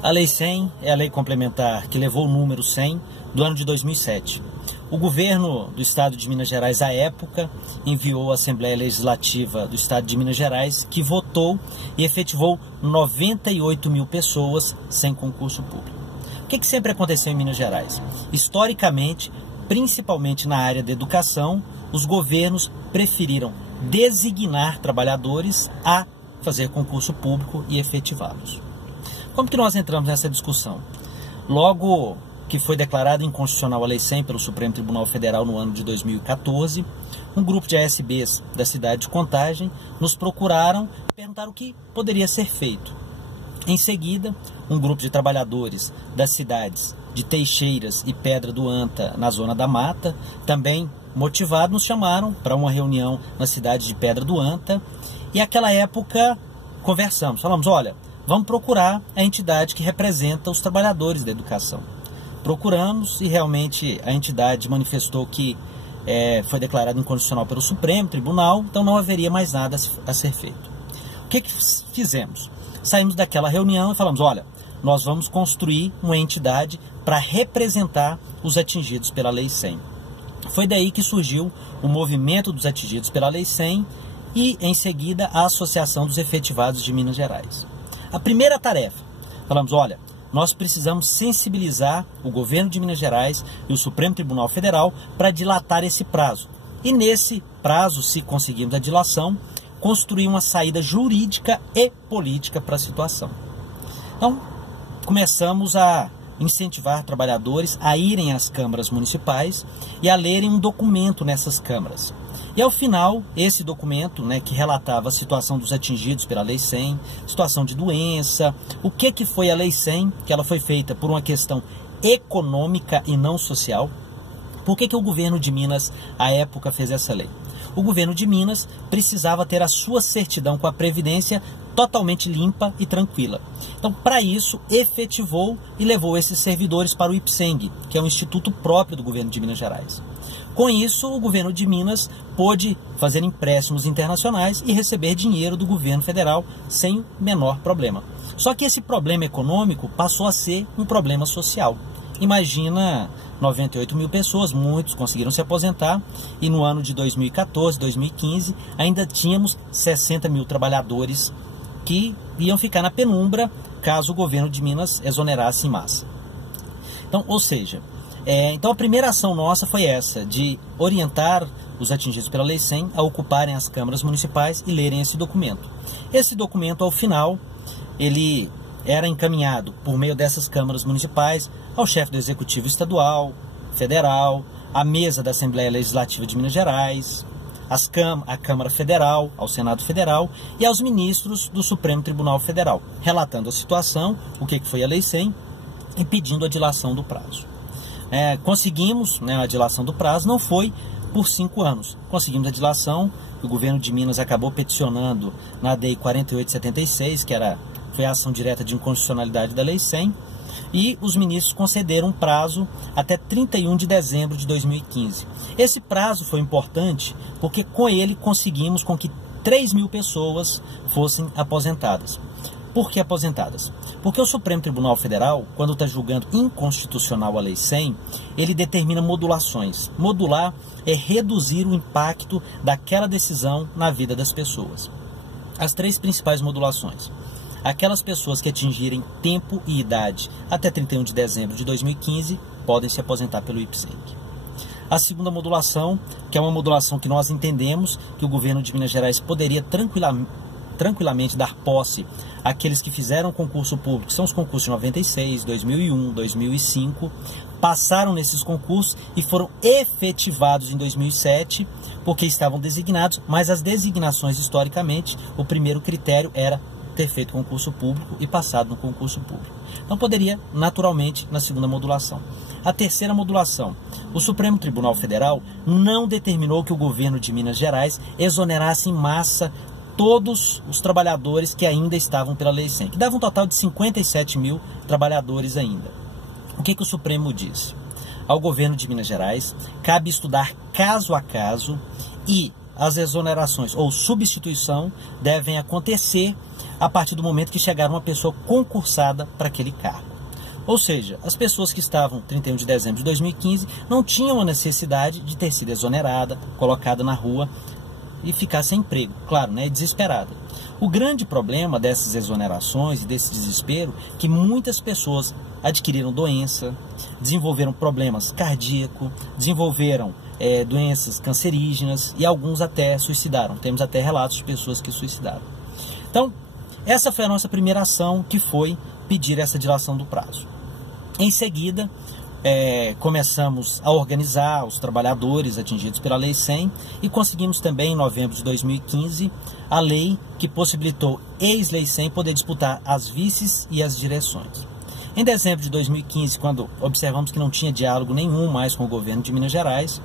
A Lei 100 é a lei complementar que levou o número 100 do ano de 2007. O governo do estado de Minas Gerais, à época, enviou à Assembleia Legislativa do estado de Minas Gerais, que votou e efetivou 98 mil pessoas sem concurso público. O que sempre aconteceu em Minas Gerais? Historicamente, principalmente na área da educação, os governos preferiram designar trabalhadores a fazer concurso público e efetivá-los. Como que nós entramos nessa discussão? Logo que foi declarada inconstitucional a Lei 100 pelo Supremo Tribunal Federal no ano de 2014, um grupo de ASBs da cidade de Contagem nos procuraram e perguntaram o que poderia ser feito. Em seguida, um grupo de trabalhadores das cidades de Teixeiras e Pedra do Anta, na Zona da Mata, também motivados, nos chamaram para uma reunião na cidade de Pedra do Anta e naquela época conversamos, falamos, olha, vamos procurar a entidade que representa os trabalhadores da educação. Procuramos e realmente a entidade manifestou que foi declarado inconstitucional pelo Supremo Tribunal, então não haveria mais nada a ser feito. O que fizemos? Saímos daquela reunião e falamos, olha, nós vamos construir uma entidade para representar os atingidos pela Lei 100. Foi daí que surgiu o movimento dos atingidos pela Lei 100 e, em seguida, a Associação dos Efetivados de Minas Gerais. A primeira tarefa, falamos, olha, nós precisamos sensibilizar o governo de Minas Gerais e o Supremo Tribunal Federal para dilatar esse prazo. E nesse prazo, se conseguirmos a dilação, construir uma saída jurídica e política para a situação. Então, começamos a incentivar trabalhadores a irem às câmaras municipais e a lerem um documento nessas câmaras. E ao final, esse documento, que relatava a situação dos atingidos pela Lei 100, situação de doença, o que foi a Lei 100, que ela foi feita por uma questão econômica e não social. Por que o governo de Minas, à época, fez essa lei? O governo de Minas precisava ter a sua certidão com a Previdência totalmente limpa e tranquila. Então, para isso, efetivou e levou esses servidores para o IPSENG, que é um instituto próprio do governo de Minas Gerais. Com isso, o governo de Minas pôde fazer empréstimos internacionais e receber dinheiro do governo federal sem o menor problema. Só que esse problema econômico passou a ser um problema social. Imagina 98 mil pessoas, muitos conseguiram se aposentar e no ano de 2014, 2015 ainda tínhamos 60 mil trabalhadores que iam ficar na penumbra caso o governo de Minas exonerasse em massa. Então, ou seja, então a primeira ação nossa foi essa, de orientar os atingidos pela Lei 100 a ocuparem as câmaras municipais e lerem esse documento. Esse documento, ao final, ele era encaminhado por meio dessas câmaras municipais ao chefe do Executivo Estadual, Federal, à mesa da Assembleia Legislativa de Minas Gerais, à Câmara Federal, ao Senado Federal e aos ministros do Supremo Tribunal Federal, relatando a situação, o que foi a Lei 100 e pedindo a dilação do prazo. Conseguimos a dilação do prazo, não foi por 5 anos. Conseguimos a dilação, o governo de Minas acabou peticionando na DEI 4876, que foi a ação direta de inconstitucionalidade da Lei 100, e os ministros concederam um prazo até 31 de dezembro de 2015. Esse prazo foi importante porque com ele conseguimos com que 3 mil pessoas fossem aposentadas. Por que aposentadas? Porque o Supremo Tribunal Federal, quando está julgando inconstitucional a Lei 100, ele determina modulações. Modular é reduzir o impacto daquela decisão na vida das pessoas. As 3 principais modulações. Aquelas pessoas que atingirem tempo e idade até 31 de dezembro de 2015 podem se aposentar pelo IPSENG. A segunda modulação, que é uma modulação que nós entendemos que o governo de Minas Gerais poderia tranquilamente dar posse àqueles que fizeram concurso público, que são os concursos de 96, 2001, 2005, passaram nesses concursos e foram efetivados em 2007, porque estavam designados, mas as designações historicamente, o primeiro critério era ter feito concurso público e passado no concurso público. Então poderia, naturalmente, na segunda modulação. A terceira modulação, o Supremo Tribunal Federal não determinou que o governo de Minas Gerais exonerasse em massa todos os trabalhadores que ainda estavam pela Lei 100, que dava um total de 57 mil trabalhadores ainda. O que o Supremo disse? Ao governo de Minas Gerais cabe estudar caso a caso e as exonerações ou substituição devem acontecer a partir do momento que chegar uma pessoa concursada para aquele cargo. Ou seja, as pessoas que estavam 31 de dezembro de 2015 não tinham a necessidade de ter sido exonerada, colocada na rua e ficar sem emprego, claro, né, desesperada. O grande problema dessas exonerações e desse desespero é que muitas pessoas adquiriram doença, desenvolveram problemas cardíacos, desenvolveram doenças cancerígenas e alguns até suicidaram. Temos até relatos de pessoas que suicidaram. Então, essa foi a nossa primeira ação, que foi pedir essa dilação do prazo. Em seguida, começamos a organizar os trabalhadores atingidos pela Lei 100 e conseguimos também, em novembro de 2015, a lei que possibilitou ex-Lei 100 poder disputar as vices e as direções. Em dezembro de 2015, quando observamos que não tinha diálogo nenhum mais com o governo de Minas Gerais,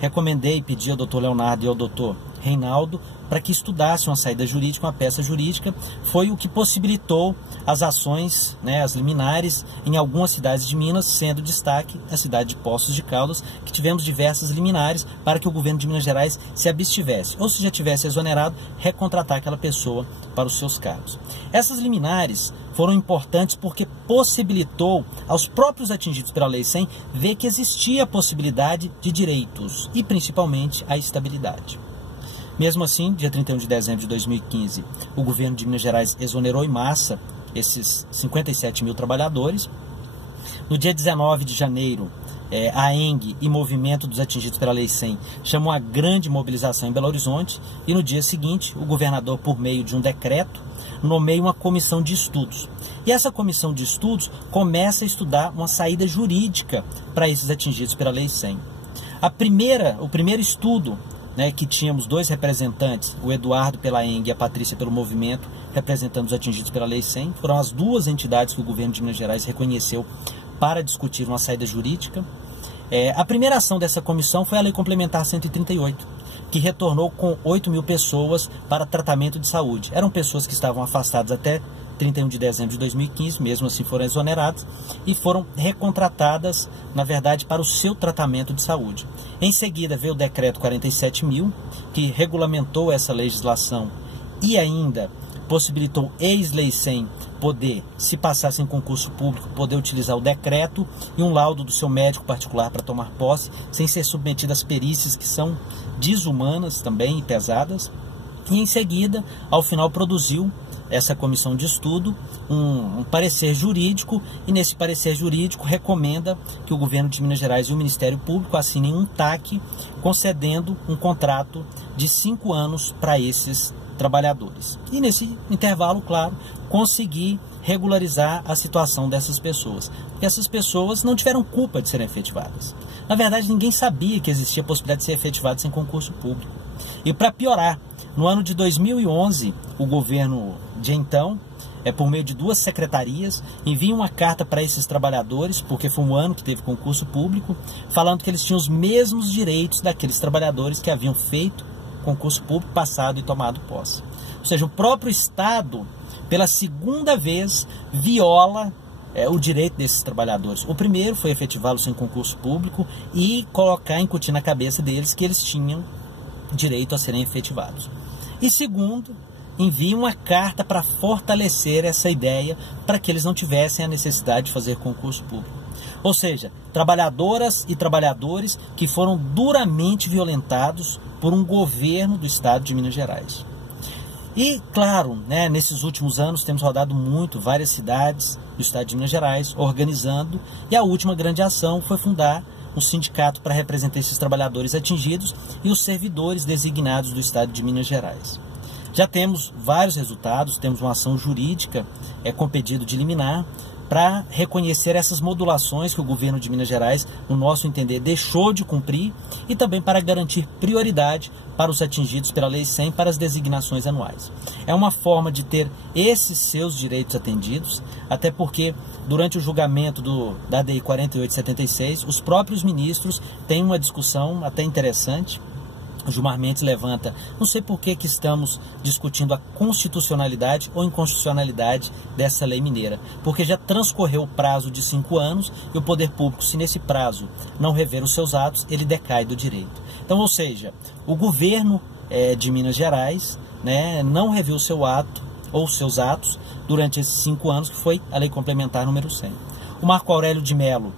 recomendei e pedi ao Dr. Leonardo e ao Dr. Reinaldo para que estudassem uma saída jurídica, uma peça jurídica. Foi o que possibilitou as ações, as liminares, em algumas cidades de Minas, sendo destaque a cidade de Poços de Caldas, que tivemos diversas liminares para que o governo de Minas Gerais se abstivesse, ou se já tivesse exonerado, recontratar aquela pessoa para os seus cargos. Essas liminares foram importantes porque possibilitou aos próprios atingidos pela Lei 100 ver que existia a possibilidade de direitos e principalmente a estabilidade. Mesmo assim, dia 31 de dezembro de 2015, o governo de Minas Gerais exonerou em massa esses 57 mil trabalhadores. No dia 19 de janeiro, a ENG e Movimento dos Atingidos pela Lei 100 chamou a grande mobilização em Belo Horizonte e no dia seguinte, o governador, por meio de um decreto, nomeia uma comissão de estudos. E essa comissão de estudos começa a estudar uma saída jurídica para esses atingidos pela Lei 100. O primeiro estudo, que tínhamos dois representantes, o Eduardo pela ENG e a Patrícia pelo Movimento, representando os atingidos pela Lei 100, foram as duas entidades que o governo de Minas Gerais reconheceu para discutir uma saída jurídica. A primeira ação dessa comissão foi a Lei Complementar 138, que retornou com 8 mil pessoas para tratamento de saúde. Eram pessoas que estavam afastadas até 31 de dezembro de 2015, mesmo assim foram exoneradas e foram recontratadas, na verdade, para o seu tratamento de saúde. Em seguida veio o decreto 47.000, que regulamentou essa legislação e ainda possibilitou ex-Lei 100 poder, se passasse em concurso público, poder utilizar o decreto e um laudo do seu médico particular para tomar posse, sem ser submetido às perícias que são desumanas também e pesadas. E em seguida, ao final, produziu essa comissão de estudo um parecer jurídico, e nesse parecer jurídico recomenda que o governo de Minas Gerais e o Ministério Público assinem um TAC concedendo um contrato de 5 anos para esses trabalhadores. E nesse intervalo, claro, conseguir regularizar a situação dessas pessoas. Porque essas pessoas não tiveram culpa de serem efetivadas. Na verdade, ninguém sabia que existia a possibilidade de ser efetivado sem concurso público. E para piorar, no ano de 2011, o governo de então, por meio de 2 secretarias, envia uma carta para esses trabalhadores, porque foi um ano que teve concurso público, falando que eles tinham os mesmos direitos daqueles trabalhadores que haviam feito concurso público, passado e tomado posse. Ou seja, o próprio Estado, pela segunda vez, viola o direito desses trabalhadores. O primeiro foi efetivá-los sem concurso público e incutir na cabeça deles que eles tinham direito a serem efetivados. E segundo, envia uma carta para fortalecer essa ideia, para que eles não tivessem a necessidade de fazer concurso público. Ou seja, trabalhadoras e trabalhadores que foram duramente violentados por um governo do estado de Minas Gerais. E, claro, nesses últimos anos temos rodado muito, várias cidades do estado de Minas Gerais, organizando, e a última grande ação foi fundar um sindicato para representar esses trabalhadores atingidos e os servidores designados do estado de Minas Gerais. Já temos vários resultados, temos uma ação jurídica com pedido de liminar para reconhecer essas modulações que o governo de Minas Gerais, no nosso entender, deixou de cumprir, e também para garantir prioridade para os atingidos pela Lei 100 para as designações anuais. É uma forma de ter esses seus direitos atendidos, até porque durante o julgamento da ADI 4876, os próprios ministros têm uma discussão até interessante. O Gilmar Mendes levanta, não sei por que estamos discutindo a constitucionalidade ou inconstitucionalidade dessa lei mineira, porque já transcorreu o prazo de 5 anos e o poder público, se nesse prazo não rever os seus atos, ele decai do direito. Então, ou seja, o governo de Minas Gerais, né, não reviu seu ato ou seus atos durante esses 5 anos, que foi a Lei Complementar número 100. O Marco Aurélio de Mello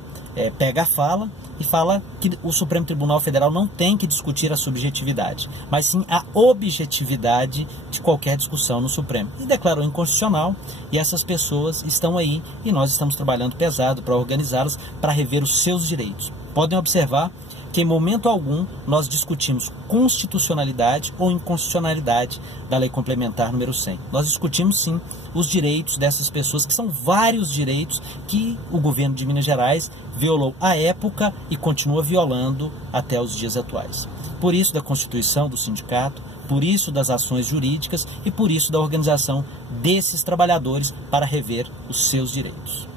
pega a fala e fala que o Supremo Tribunal Federal não tem que discutir a subjetividade, mas sim a objetividade de qualquer discussão no Supremo. E declarou inconstitucional, e essas pessoas estão aí e nós estamos trabalhando pesado para organizá-las, para rever os seus direitos. Podem observar que em momento algum nós discutimos constitucionalidade ou inconstitucionalidade da Lei Complementar número 100. Nós discutimos sim os direitos dessas pessoas, que são vários direitos que o governo de Minas Gerais violou à época e continua violando até os dias atuais. Por isso da constituição do sindicato, por isso das ações jurídicas e por isso da organização desses trabalhadores para rever os seus direitos.